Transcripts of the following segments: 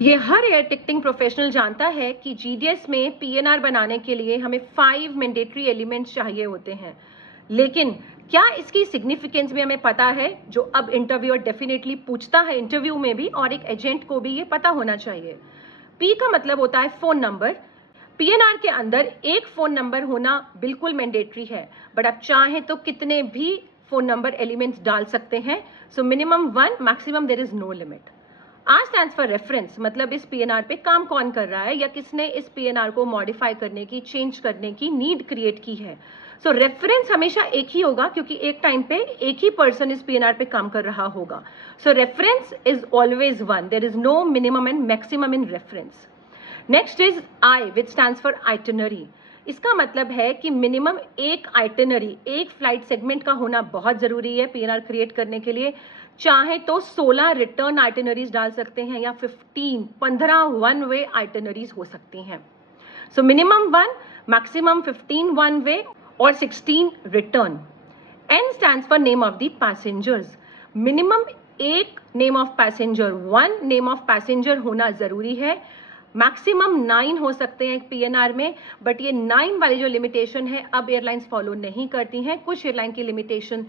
ये हर air ticketing professional जानता है कि जीडीएस में पीएनआर बनाने के लिए हमें 5 मैंडेटरी एलिमेंट्स चाहिए होते हैं। लेकिन क्या इसकी सिग्निफिकेंस भी हमें पता है, जो अब इंटरव्यूअर डेफिनेटली पूछता है इंटरव्यू में भी, और एक एजेंट को भी ये पता होना चाहिए। पी का मतलब होता है फोन नंबर। पीएनआर के अंदर एक फोन नंबर होना बिल्कुल मैंडेटरी है, बट आप चाहें तो कितने भी फोन नंबर एलिमेंट्स डाल सकते हैं। So minimum 1, maximum there is no limit. R stands for reference, मतलब इस पीएनआर पे काम कौन कर रहा है या किसने इस पीएनआर को मॉडिफाई करने की, चेंज करने की नीड क्रिएट की है। सो रेफरेंस हमेशा एक ही होगा, क्योंकि एक टाइम पे एक ही पर्सन इस पीएनआर पे काम कर रहा होगा। So reference is always 1, there is no minimum and maximum in reference. Next is I, which stands for itinerary. इसका मतलब है कि मिनिमम एक आइटिनरी, एक फ्लाइट सेगमेंट का होना बहुत जरूरी है पीएनआर क्रिएट करने के लिए। चाहे तो 16 रिटर्न आइटिनरीज डाल सकते हैं या 15 वन वे आइटिनरीज हो सकती हैं। So minimum 1, maximum 15 one way और 16 return. N stands for name of the passengers. Minimum एक name of passenger, 1 name of passenger होना जरूरी है। मैक्सिमम 9 हो सकते हैं पीएनआर में, बट ये 9 वाली जो लिमिटेशन है अब एयरलाइंस फॉलो नहीं करती हैं। कुछ एयरलाइन की लिमिटेशन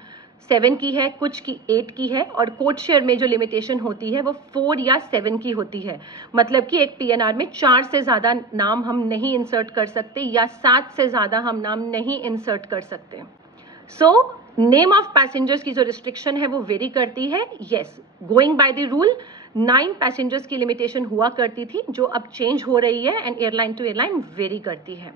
7 की है, कुछ की 8 की है, और कोड शेयर में जो लिमिटेशन होती है वो 4 या 7 की होती है। मतलब कि एक पीएनआर में 4 से ज्यादा नाम हम नहीं इंसर्ट कर सकते या 7 से ज्यादा हम नाम नहीं इंसर्ट कर सकते। सो नेम ऑफ पैसेंजर्स की जो रिस्ट्रिक्शन है वो वेरी करती है। Yes, going by the rule 9 passengers की लिमिटेशन हुआ करती थी, जो अब चेंज हो रही है and airline to airline vary करती है।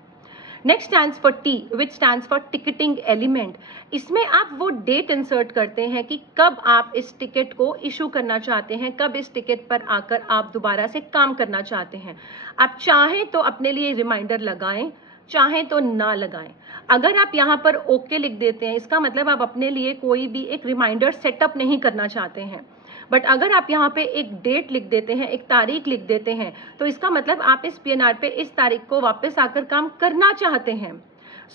Next stands for T, which stands for ticketing element. इसमें आप वो डेट इंसर्ट करते हैं कि कब आप इस टिकट को इशू करना चाहते हैं, कब इस टिकट पर आकर आप दोबारा से काम करना चाहते हैं। आप चाहें तो अपने लिए रिमाइंडर लगाएं, चाहें तो ना लगाएं। अगर आप यहाँ पर ओके लिख देते हैं, इसका मतलब आप अपने लिए कोई भी एक रिमाइंडर सेटअप नहीं करना चाहते हैं। बट अगर आप यहाँ पे एक डेट लिख देते हैं, एक तारीख लिख देते हैं, तो इसका मतलब आप इस पीएनआर पे इस तारीख को वापस आकर काम करना चाहते हैं।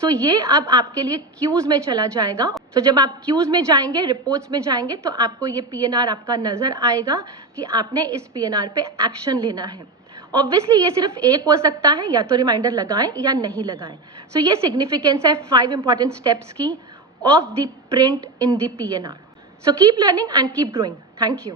सो ये अब आपके लिए क्यूज में चला जाएगा। तो जब आप क्यूज में जाएंगे, रिपोर्ट्स में जाएंगे, तो आपको ये पीएनआर आपका नजर आएगा कि आपने इस पीएनआर पे एक्शन लेना है। ऑब्वियसली ये सिर्फ एक हो सकता है, या तो रिमाइंडर लगाएं या नहीं लगाएं। सो ये सिग्निफिकेंस है 5 इंपॉर्टेंट स्टेप्स की of the print in the PNR. So keep learning and keep growing. Thank you.